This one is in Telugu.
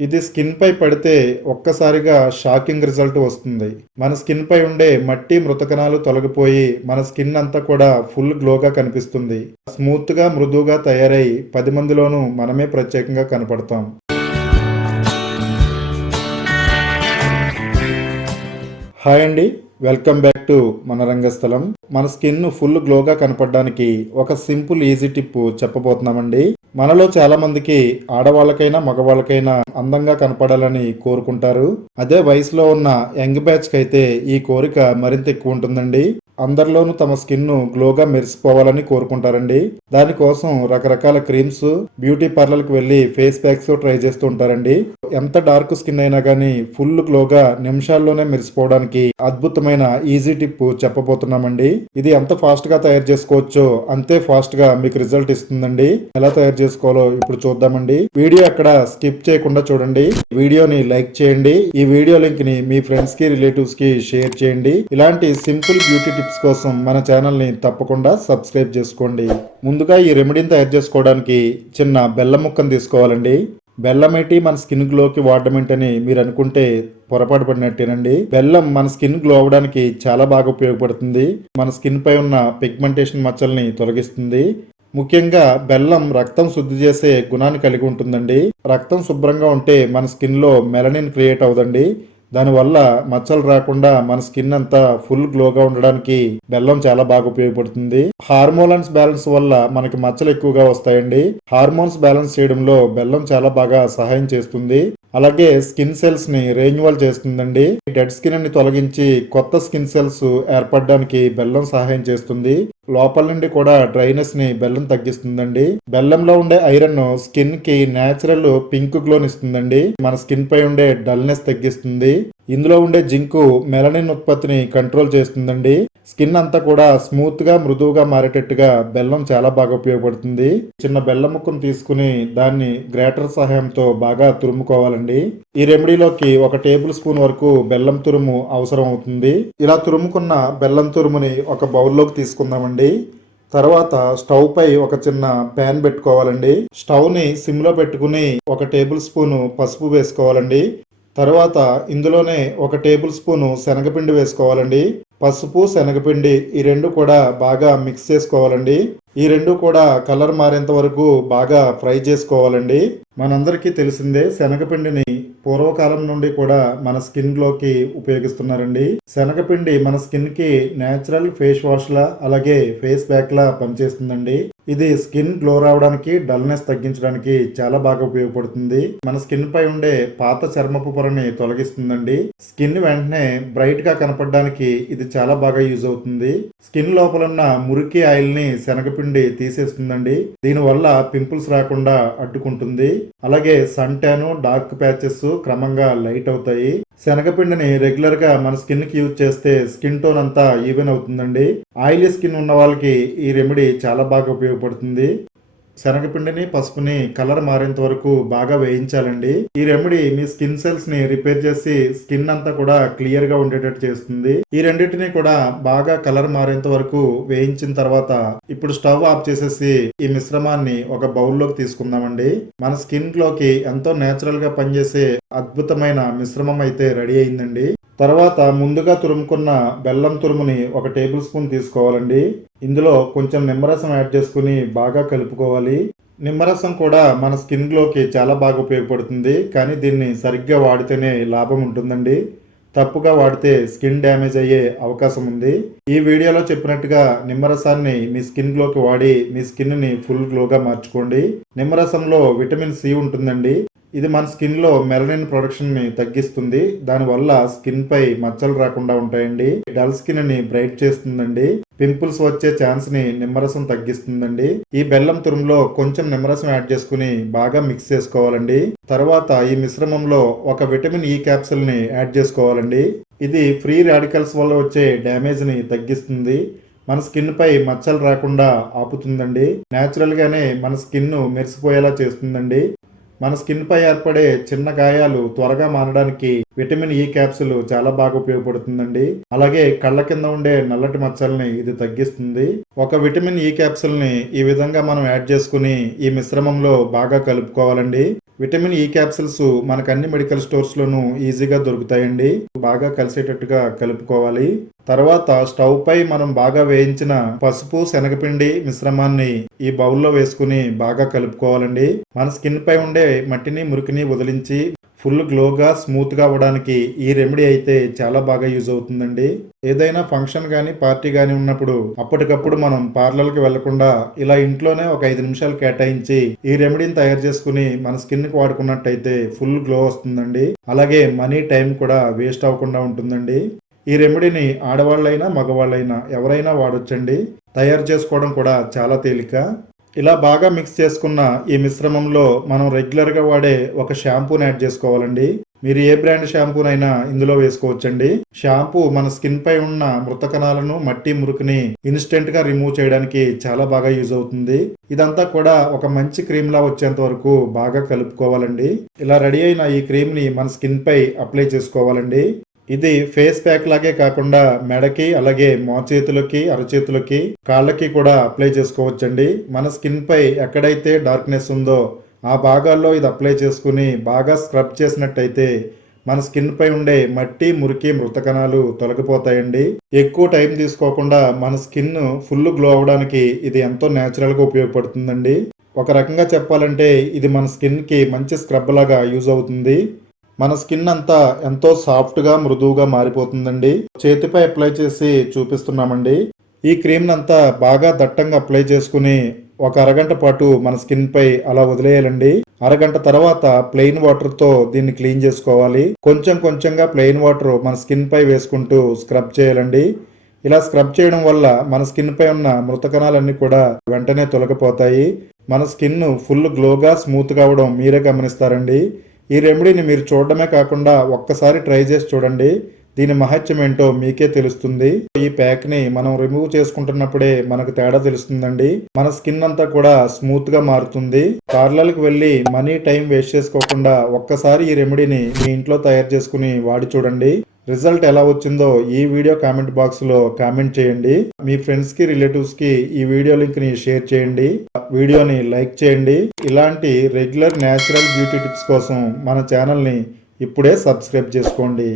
ఇది స్కిన్ పై పడితే ఒక్కసారిగా షాకింగ్ రిజల్ట్ వస్తుంది. మన స్కిన్ పై ఉండే మట్టి మృతకణాలు తొలగిపోయి మన స్కిన్ అంతా కూడా ఫుల్ గ్లోగా కనిపిస్తుంది. స్మూత్ గా మృదువుగా తయారై 10 మందిలోనూ మనమే ప్రత్యేకంగా కనపడతాం. హాయ్ అండి, వెల్కమ్ బ్యాక్ టు మన రంగస్థలం. మన స్కిన్ ఫుల్ గ్లోగా కనపడడానికి ఒక సింపుల్ ఈజీ టిప్ చెప్పబోతున్నామండి. మనలో చాలా మందికి ఆడవాళ్ళకైనా మగవాళ్ళకైనా అందంగా కనపడాలని కోరుకుంటారు. అదే వయసులో ఉన్న యంగ్ బ్యాచ్ కి అయితే ఈ కోరిక మరింత ఎక్కువ ఉంటుందండి. అందరిలోనూ తమ స్కిన్ గ్లోగా మెరిసిపోవాలని కోరుకుంటారండి. దానికోసం రకరకాల క్రీమ్స్, బ్యూటీ పార్లర్కి వెళ్ళి ఫేస్ ప్యాక్స్ ట్రై చేస్తూ ఉంటారండి. ఎంత డార్క్ స్కిన్ అయినా కానీ ఫుల్ గ్లోగా నిమిషాల్లోనే మెరిసిపోవడానికి అద్భుతమైన ఈజీ టిప్ చెప్పబోతున్నామండి. ఇది ఎంత ఫాస్ట్ గా తయారు చేసుకోవచ్చో అంతే ఫాస్ట్ గా మీకు రిజల్ట్ ఇస్తుందండి. ఎలా తయారు చేసుకోవాలో ఇప్పుడు చూద్దామండి. వీడియో ఎక్కడ స్కిప్ చేయకుండా చూడండి. వీడియోని లైక్ చేయండి. ఈ వీడియో లింక్ ని మీ ఫ్రెండ్స్ కి, రిలేటివ్స్ కి షేర్ చేయండి. ఇలాంటి సింపుల్ బ్యూటీ టిప్స్ కోసం మన ఛానల్ ని తప్పకుండా సబ్స్క్రైబ్ చేసుకోండి. ముందుగా ఈ రెమెడీని తయారు చేసుకోవడానికి చిన్న బెల్లం ముక్కను తీసుకోవాలండి. బెల్లం ఏంటి మన స్కిన్ గ్లోకి వాడడం ఏంటని మీరు అనుకుంటే పొరపాటు పడినట్టేనండి. బెల్లం మన స్కిన్ గ్లో అవడానికి చాలా బాగా ఉపయోగపడుతుంది. మన స్కిన్ పై ఉన్న పిగ్మెంటేషన్ మచ్చల్ని తొలగిస్తుంది. ముఖ్యంగా బెల్లం రక్తం శుద్ధి చేసే గుణాన్ని కలిగి ఉంటుందండి. రక్తం శుభ్రంగా ఉంటే మన స్కిన్ లో మెలనిన్ క్రియేట్ అవుదండి. దానివల్ల మచ్చలు రాకుండా మన స్కిన్ అంతా ఫుల్ గ్లోగా ఉండడానికి బెల్లం చాలా బాగా ఉపయోగపడుతుంది. హార్మోన్స్ బ్యాలెన్స్ వల్ల మనకి మచ్చలు ఎక్కువగా వస్తాయండి. హార్మోన్స్ బ్యాలెన్స్ చేయడంలో బెల్లం చాలా బాగా సహాయం చేస్తుంది. అలాగే స్కిన్ సెల్స్ ని రెన్యువల్ చేస్తుందండి. డెడ్ స్కిన్ ని తొలగించి కొత్త స్కిన్ సెల్స్ ఏర్పడడానికి బెల్లం సహాయం చేస్తుంది. లోపల నుండి కూడా డ్రైనెస్ ని బెల్లం తగ్గిస్తుందండి. బెల్లంలో ఉండే ఐరన్ స్కిన్ కి నేచురల్ పింక్ గ్లోని ఇస్తుందండి. మన స్కిన్ పై ఉండే డల్నెస్ తగ్గిస్తుంది. ఇందులో ఉండే జింకు మెలనిన్ ఉత్పత్తిని కంట్రోల్ చేస్తుందండి. స్కిన్ అంతా కూడా స్మూత్ గా మృదువుగా మారేటట్టుగా బెల్లం చాలా బాగా ఉపయోగపడుతుంది. చిన్న బెల్లం ముక్కను తీసుకుని దాన్ని గ్రేటర్ సహాయంతో బాగా తురుముకోవాలండి. ఈ రెమెడీలోకి 1 టేబుల్ స్పూన్ వరకు బెల్లం తురుము అవసరం అవుతుంది. ఇలా తురుముకున్న బెల్లం తురుముని ఒక బౌల్లోకి తీసుకుందామండి. తర్వాత స్టవ్ పై ఒక చిన్న ప్యాన్ పెట్టుకోవాలండి. స్టవ్ ని సిమ్ లో పెట్టుకుని 1 టేబుల్ స్పూన్ పసుపు వేసుకోవాలండి. తర్వాత ఇందులోనే 1 టేబుల్ స్పూన్ శనగపిండి వేసుకోవాలండి. పసుపు, శనగపిండి ఈ రెండు కూడా బాగా మిక్స్ చేసుకోవాలండి. ఈ రెండు కూడా కలర్ మారేంత వరకు బాగా ఫ్రై చేసుకోవాలండి. మనందరికీ తెలిసిందే, శనగపిండిని పూర్వకాలం నుండి కూడా మన స్కిన్ గ్లోకి ఉపయోగిస్తున్నారండి. శనగపిండి మన స్కిన్ కి నేచురల్ ఫేస్ వాష్ లా అలాగే ఫేస్ ప్యాక్ లా పనిచేస్తుందండి. ఇది స్కిన్ గ్లో రావడానికి, డల్నెస్ తగ్గించడానికి చాలా బాగా ఉపయోగపడుతుంది. మన స్కిన్ పై ఉండే పాత చర్మపు పొరని తొలగిస్తుందండి. స్కిన్ వెంటనే బ్రైట్ గా కనపడడానికి ఇది చాలా బాగా యూజ్ అవుతుంది. స్కిన్ లోపల ఉన్న మురికి ఆయిల్ ని శనగపిండి తీసేస్తుందండి. దీనివల్ల పింపుల్స్ రాకుండా అడ్డుకుంటుంది. అలాగే సన్ ట్యాన్, డార్క్ ప్యాచెస్ క్రమంగా లైట్ అవుతాయి. శనగపిండిని రెగ్యులర్ గా మన స్కిన్ కి యూజ్ చేస్తే స్కిన్ టోన్ అంతా ఈవెన్ అవుతుందండి. ఆయిలీ స్కిన్ ఉన్న వాళ్ళకి ఈ రెమెడీ చాలా బాగా ఉపయోగపడుతుంది. శనగపిండిని, పసుపుని కలర్ మారేంత వరకు బాగా వేయించాలండి. ఈ రెమెడీ మీ స్కిన్ సెల్స్ ని రిపేర్ చేసి స్కిన్ అంతా కూడా క్లియర్ గా ఉండేటట్టు చేస్తుంది. ఈ రెండింటిని కూడా బాగా కలర్ మారేంత వరకు వేయించిన తర్వాత ఇప్పుడు స్టవ్ ఆఫ్ చేసేసి ఈ మిశ్రమాన్ని ఒక బౌల్లోకి తీసుకుందామండి. మన స్కిన్ గ్లోకి ఎంతో నేచురల్ గా పనిచేసే అద్భుతమైన మిశ్రమం అయితే రెడీ అయిందండి. తర్వాత ముందుగా తురుముకున్న బెల్లం తురుముని 1 టేబుల్ స్పూన్ తీసుకోవాలండి. ఇందులో కొంచెం నిమ్మరసం యాడ్ చేసుకుని బాగా కలుపుకోవాలి. నిమ్మరసం కూడా మన స్కిన్ గ్లోకి చాలా బాగా ఉపయోగపడుతుంది. కానీ దీన్ని సరిగ్గా వాడితేనే లాభం ఉంటుందండి. తప్పుగా వాడితే స్కిన్ డ్యామేజ్ అయ్యే అవకాశం ఉంది. ఈ వీడియోలో చెప్పినట్టుగా నిమ్మరసాన్ని మీ స్కిన్ గ్లోకి వాడి మీ స్కిన్ ని ఫుల్ గ్లోగా మార్చుకోండి. నిమ్మరసంలో విటమిన్ సి ఉంటుందండి. ఇది మన స్కిన్ లో మెలనిన్ ప్రొడక్షన్ ని తగ్గిస్తుంది. దానివల్ల స్కిన్ పై మచ్చలు రాకుండా ఉంటాయండి. డల్ స్కిన్ ని బ్రైట్ చేస్తుందండి. పింపుల్స్ వచ్చే ఛాన్స్ ని నిమ్మరసం తగ్గిస్తుందండి. ఈ బెల్లం తురుములో కొంచెం నిమ్మరసం యాడ్ చేసుకుని బాగా మిక్స్ చేసుకోవాలండి. తర్వాత ఈ మిశ్రమంలో ఒక విటమిన్ ఈ క్యాప్సూల్ ని యాడ్ చేసుకోవాలండి. ఇది ఫ్రీ రాడికల్స్ వల్ల వచ్చే డ్యామేజ్ ని తగ్గిస్తుంది. మన స్కిన్ పై మచ్చలు రాకుండా ఆపుతుందండి. నేచురల్ గానే మన స్కిన్ మెరిసిపోయేలా చేస్తుందండి. మన స్కిన్ పై ఏర్పడే చిన్న గాయాలు త్వరగా మానడానికి విటమిన్ ఈ క్యాప్సూల్ చాలా బాగా ఉపయోగపడుతుందండి. అలాగే కళ్ళ కింద ఉండే నల్లటి మచ్చల్ని ఇది తగ్గిస్తుంది. ఒక విటమిన్ ఈ క్యాప్సూల్ ని ఈ విధంగా మనం యాడ్ చేసుకుని ఈ మిశ్రమంలో బాగా కలుపుకోవాలండి. విటమిన్ ఈ క్యాప్సిల్స్ మనకు అన్ని మెడికల్ స్టోర్స్లోనూ ఈజీగా దొరుకుతాయండి. బాగా కలిసేటట్టుగా కలుపుకోవాలి. తర్వాత స్టవ్ పై మనం బాగా వేయించిన పసుపు శనగపిండి మిశ్రమాన్ని ఈ బౌల్లో వేసుకుని బాగా కలుపుకోవాలండి. మన స్కిన్ పై ఉండే మట్టిని మురికిని వదిలించి ఫుల్ గ్లోగా స్మూత్ గా అవ్వడానికి ఈ రెమెడీ అయితే చాలా బాగా యూజ్ అవుతుందండి. ఏదైనా ఫంక్షన్ గానీ పార్టీ గానీ ఉన్నప్పుడు అప్పటికప్పుడు మనం పార్లర్కి వెళ్లకుండా ఇలా ఇంట్లోనే ఒక 5 నిమిషాలు కేటాయించి ఈ రెమెడీని తయారు చేసుకుని మన స్కిన్ కి వాడుకున్నట్టయితే ఫుల్ గ్లో వస్తుందండి. అలాగే మనీ టైం కూడా వేస్ట్ అవ్వకుండా ఉంటుందండి. ఈ రెమెడీని ఆడవాళ్ళైనా మగవాళ్ళైనా ఎవరైనా వాడొచ్చండి. తయారు చేసుకోవడం కూడా చాలా తేలిక. ఇలా బాగా మిక్స్ చేసుకున్న ఈ మిశ్రమంలో మనం రెగ్యులర్గా వాడే ఒక షాంపూని యాడ్ చేసుకోవాలండి. మీరు ఏ బ్రాండ్ షాంపూనైనా ఇందులో వేసుకోవచ్చండి. షాంపూ మన స్కిన్ పై ఉన్న మృత కణాలను మట్టి మురికిని ఇన్స్టెంట్ గా రిమూవ్ చేయడానికి చాలా బాగా యూజ్ అవుతుంది. ఇదంతా కూడా ఒక మంచి క్రీమ్ లా వచ్చేంత వరకు బాగా కలుపుకోవాలండి. ఇలా రెడీ అయిన ఈ క్రీమ్ ని మన స్కిన్ పై అప్లై చేసుకోవాలండి. ఇది ఫేస్ ప్యాక్ లాగే కాకుండా మెడకి అలాగే మోచేతులకి అరచేతులకి కాళ్ళకి కూడా అప్లై చేసుకోవచ్చండి. మన స్కిన్ పై ఎక్కడైతే డార్క్నెస్ ఉందో ఆ భాగాల్లో ఇది అప్లై చేసుకుని బాగా స్క్రబ్ చేసినట్టయితే మన స్కిన్ పై ఉండే మట్టి మురికి మృత కణాలు తొలగిపోతాయండి. ఎక్కువ టైం తీసుకోకుండా మన స్కిన్ ఫుల్ గ్లో అవడానికి ఇది ఎంతో న్యాచురల్ గా ఉపయోగపడుతుందండి. ఒక రకంగా చెప్పాలంటే ఇది మన స్కిన్ కి మంచి స్క్రబ్ లాగా యూజ్ అవుతుంది. మన స్కిన్ అంతా ఎంతో సాఫ్ట్గా మృదువుగా మారిపోతుందండి. చేతిపై అప్లై చేసి చూపిస్తున్నామండి. ఈ క్రీమ్ అంతా బాగా దట్టంగా అప్లై చేసుకుని ఒక అరగంట పాటు మన స్కిన్ పై అలా వదిలేయాలండి. అరగంట తర్వాత ప్లెయిన్ వాటర్ తో దీన్ని క్లీన్ చేసుకోవాలి. కొంచెం కొంచెంగా ప్లెయిన్ వాటర్ మన స్కిన్ పై వేసుకుంటూ స్క్రబ్ చేయాలండి. ఇలా స్క్రబ్ చేయడం వల్ల మన స్కిన్ పై ఉన్న మృత కణాలన్నీ కూడా వెంటనే తొలగిపోతాయి. మన స్కిన్ ఫుల్ గ్లోగా స్మూత్ గా అవడం మీరే గమనిస్తారండి. ఈ రెమెడీని మీరు చూడడమే కాకుండా ఒక్కసారి ట్రై చేసి చూడండి. దీని మహత్యం ఏంటో మీకే తెలుస్తుంది. ఈ ప్యాక్ ని మనం రిమూవ్ చేసుకుంటున్నప్పుడే మనకు తేడా తెలుస్తుందండి. మన స్కిన్ అంతా కూడా స్మూత్ గా మారుతుంది. పార్లర్కి వెళ్ళి మనీ టైం వేస్ట్ చేసుకోకుండా ఒక్కసారి ఈ రెమెడీని మీ ఇంట్లో తయారు చేసుకుని వాడి చూడండి. రిజల్ట్ ఎలా వచ్చిందో ఈ వీడియో కామెంట్ బాక్స్ లో కామెంట్ చేయండి. మీ ఫ్రెండ్స్ కి రిలేటివ్స్ కి ఈ వీడియో లింక్ ని షేర్ చేయండి. వీడియోని లైక్ చేయండి. ఇలాంటి రెగ్యులర్ న్యాచురల్ బ్యూటీ టిప్స్ కోసం మన ఛానల్ ని ఇప్పుడే సబ్స్క్రైబ్ చేసుకోండి.